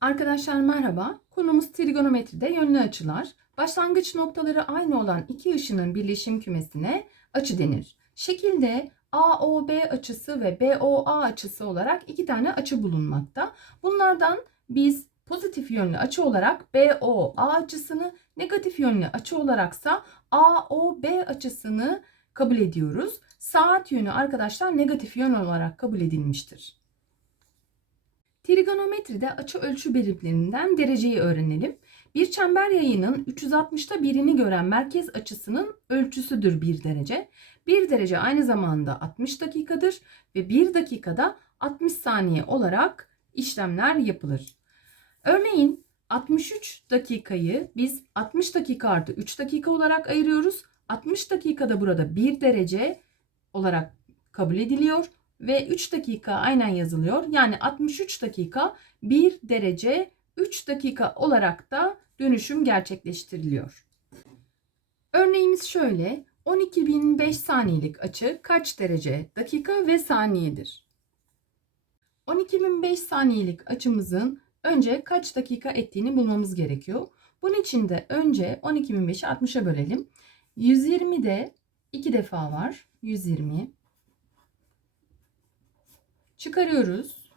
Arkadaşlar merhaba. Konumuz trigonometride yönlü açılar. Başlangıç noktaları aynı olan iki ışının birleşim kümesine açı denir. Şekilde AOB açısı ve BOA açısı olarak iki tane açı bulunmakta. Bunlardan biz pozitif yönlü açı olarak BOA açısını, negatif yönlü açı olaraksa AOB açısını kabul ediyoruz. Saat yönü arkadaşlar negatif yön olarak kabul edilmiştir. Trigonometride açı ölçü birimlerinden dereceyi öğrenelim. Bir çember yayının 360'ta birini gören merkez açısının ölçüsüdür 1 derece. 1 derece aynı zamanda 60 dakikadır ve 1 dakikada 60 saniye olarak işlemler yapılır. Örneğin 63 dakikayı biz 60 dakika artı 3 dakika olarak ayırıyoruz. 60 dakikada burada 1 derece olarak kabul ediliyor ve 3 dakika aynen yazılıyor. Yani 63 dakika 1 derece 3 dakika olarak da dönüşüm gerçekleştiriliyor. Örneğimiz şöyle. 12.005 saniyelik açı kaç derece, dakika ve saniyedir? 12.005 saniyelik açımızın önce kaç dakika ettiğini bulmamız gerekiyor. Bunun için de önce 12.005'i 60'a bölelim. 120 de 2 defa var. 120. Çıkarıyoruz.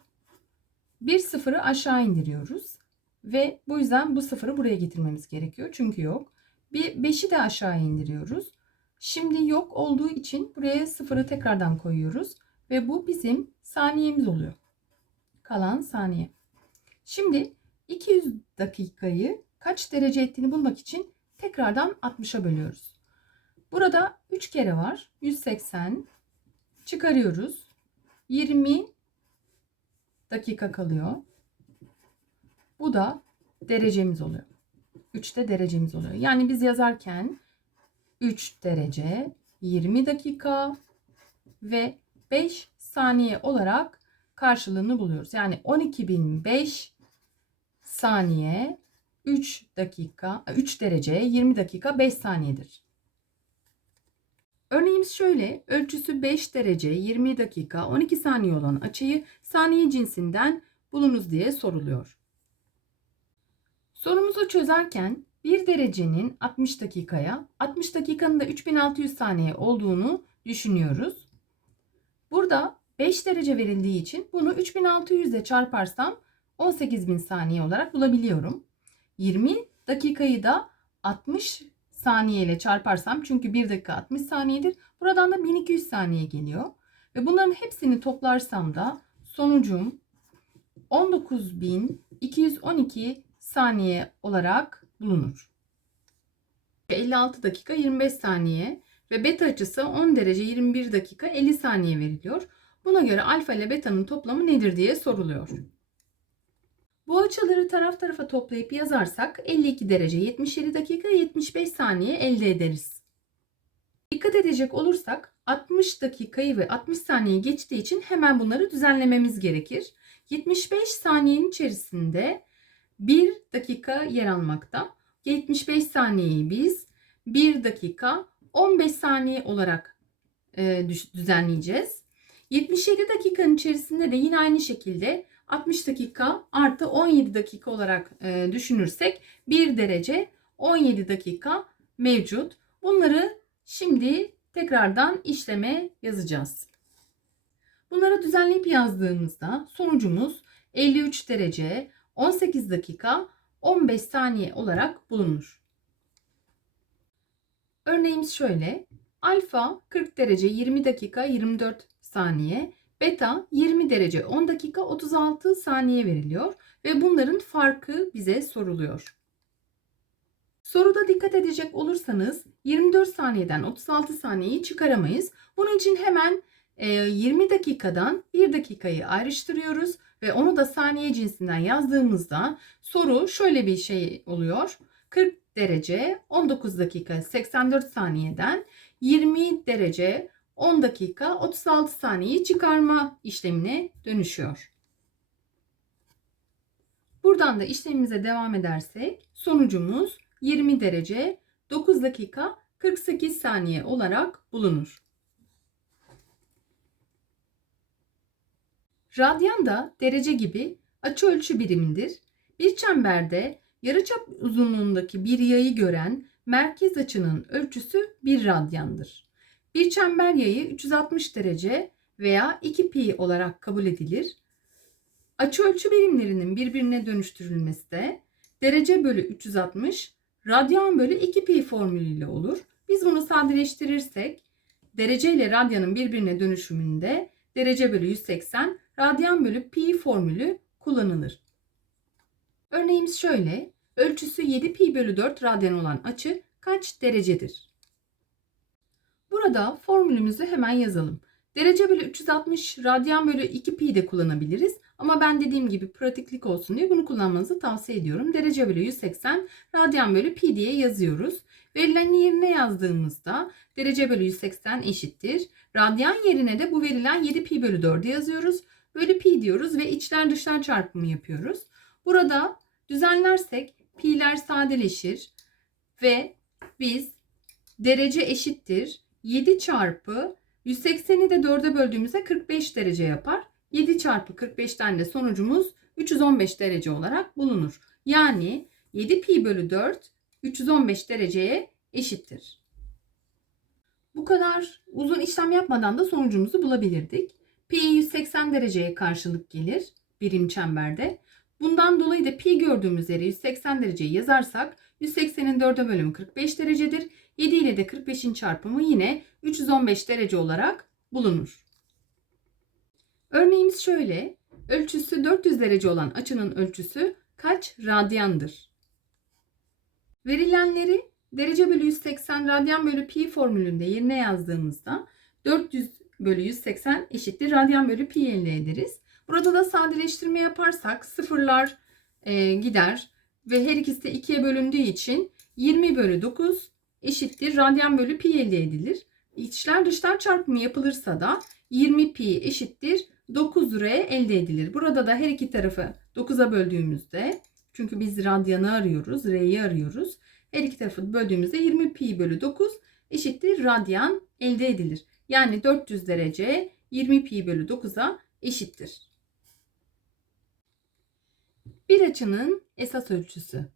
Bir sıfırı aşağı indiriyoruz. Ve bu yüzden bu sıfırı buraya getirmemiz gerekiyor. Çünkü yok. Bir 5'i de aşağı indiriyoruz. Şimdi yok olduğu için buraya sıfırı tekrardan koyuyoruz. Ve bu bizim saniyemiz oluyor. Kalan saniye. Şimdi 200 dakikayı kaç derece ettiğini bulmak için tekrardan 60'a bölüyoruz. Burada 3 kere var. 180 çıkarıyoruz. 20 dakika kalıyor. Bu da derecemiz oluyor. 3'te derecemiz oluyor. Yani biz yazarken 3 derece 20 dakika ve 5 saniye olarak karşılığını buluyoruz. Yani 12.005 saniye 3 dakika 3 derece 20 dakika 5 saniyedir. Örneğimiz şöyle. Ölçüsü 5 derece 20 dakika 12 saniye olan açıyı saniye cinsinden bulunuz diye soruluyor. Sorumuzu çözerken 1 derecenin 60 dakikaya 60 dakikanın da 3600 saniye olduğunu düşünüyoruz. Burada 5 derece verildiği için bunu 3600 ile çarparsam 18000 saniye olarak bulabiliyorum. 20 dakikayı da 60 saniye ile çarparsam çünkü 1 dakika 60 saniyedir. Buradan da 1200 saniye geliyor. Ve bunların hepsini toplarsam da sonucum 19212 saniye olarak bulunur. 56 dakika 25 saniye ve beta açısı 10 derece 21 dakika 50 saniye veriliyor. Buna göre alfa ile beta'nın toplamı nedir diye soruluyor. Bu açıları taraf tarafa toplayıp yazarsak 52 derece 77 dakika 75 saniye elde ederiz. Dikkat edecek olursak 60 dakikayı ve 60 saniye geçtiği için hemen bunları düzenlememiz gerekir. 75 saniyenin içerisinde 1 dakika yer almakta. 75 saniyeyi biz 1 dakika 15 saniye olarak e, düzenleyeceğiz. 77 dakikanın içerisinde de yine aynı şekilde 60 dakika artı 17 dakika olarak e, düşünürsek 1 derece 17 dakika mevcut. Bunları şimdi tekrardan işleme yazacağız. Bunları düzenleyip yazdığımızda sonucumuz 53 derece 18 dakika 15 saniye olarak bulunur. Örneğimiz şöyle. Alfa 40 derece 20 dakika 24 saniye. Beta 20 derece 10 dakika 36 saniye veriliyor ve bunların farkı bize soruluyor. Soruda dikkat edecek olursanız 24 saniyeden 36 saniyeyi çıkaramayız. Bunun için hemen 20 dakikadan 1 dakikayı ayrıştırıyoruz ve onu da saniye cinsinden yazdığımızda soru şöyle bir şey oluyor. 40 derece 19 dakika 84 saniyeden 20 derece 10 dakika 36 saniyeyi çıkarma işlemine dönüşüyor. Buradan da işlemimize devam edersek sonucumuz 20 derece 9 dakika 48 saniye olarak bulunur. Radyan da derece gibi açı ölçü birimidir. Bir çemberde yarıçap uzunluğundaki bir yayı gören merkez açının ölçüsü 1 radyandır. Bir çember yayı 360 derece veya 2 pi olarak kabul edilir. Açı ölçü birimlerinin birbirine dönüştürülmesi de derece bölü 360 radyan bölü 2 pi formülüyle olur. Biz bunu sadeleştirirsek derece ile radyanın birbirine dönüşümünde derece bölü 180 radyan bölü pi formülü kullanılır. Örneğimiz şöyle. Ölçüsü 7 pi bölü 4 radyan olan açı kaç derecedir? Burada formülümüzü hemen yazalım. Derece bölü 360 radyan bölü 2 pi de kullanabiliriz. Ama ben dediğim gibi pratiklik olsun diye bunu kullanmanızı tavsiye ediyorum. Derece bölü 180 radyan bölü pi diye yazıyoruz. Verilen yerine yazdığımızda derece bölü 180 eşittir. Radyan yerine de bu verilen 7 pi bölü 4'ü yazıyoruz. Bölü pi diyoruz ve içler dışlar çarpımı yapıyoruz. Burada düzenlersek pi'ler sadeleşir ve biz derece eşittir 7 çarpı 180'i de 4'e böldüğümüzde 45 derece yapar. 7 çarpı 45'ten de sonucumuz 315 derece olarak bulunur. Yani 7 pi bölü 4 315 dereceye eşittir. Bu kadar uzun işlem yapmadan da sonucumuzu bulabilirdik. Pi 180 dereceye karşılık gelir birim çemberde. Bundan dolayı da pi gördüğümüz yere 180 dereceyi yazarsak 180'in 4'e bölümü 45 derecedir. 7 ile de 45'in çarpımı yine 315 derece olarak bulunur. Örneğimiz şöyle. Ölçüsü 400 derece olan açının ölçüsü kaç radyandır? Verilenleri derece bölü 180 radyan bölü pi formülünde yerine yazdığımızda 400 bölü 180 eşittir radyan bölü pi elde ederiz. Burada da sadeleştirme yaparsak sıfırlar e, gider ve her ikisi de 2'ye bölündüğü için 20 bölü 9 eşittir radyan bölü pi elde edilir. İçler dışlar çarpımı yapılırsa da 20 pi eşittir 9 r elde edilir. Burada da her iki tarafı 9'a böldüğümüzde çünkü biz radyanı arıyoruz, r'yi arıyoruz. Her iki tarafı böldüğümüzde 20 pi bölü 9 eşittir radyan elde edilir. Yani 400 derece 20 pi bölü 9'a eşittir. Bir açının esas ölçüsü.